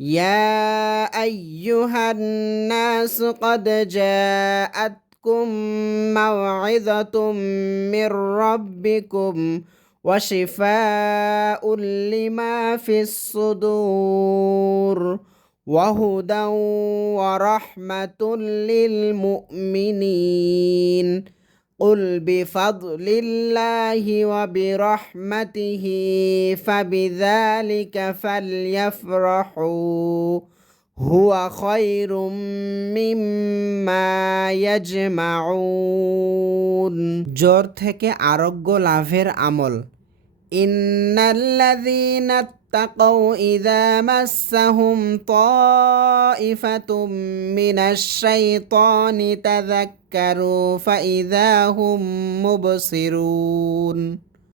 يا أيها الناس قد جاءتكم موعظة من ربكم وشفاء لما في الصدور وهدى ورحمة للمؤمنين قل بفضل الله وبرحمته فبذلك فليفرحوا هو خير مما يجمعون জ্বর থেকে আরোগ্য লাভের আমল إن الذين اتقوا إذا مسهم طائفة من الشيطان تذكروا فإذا هم مبصرون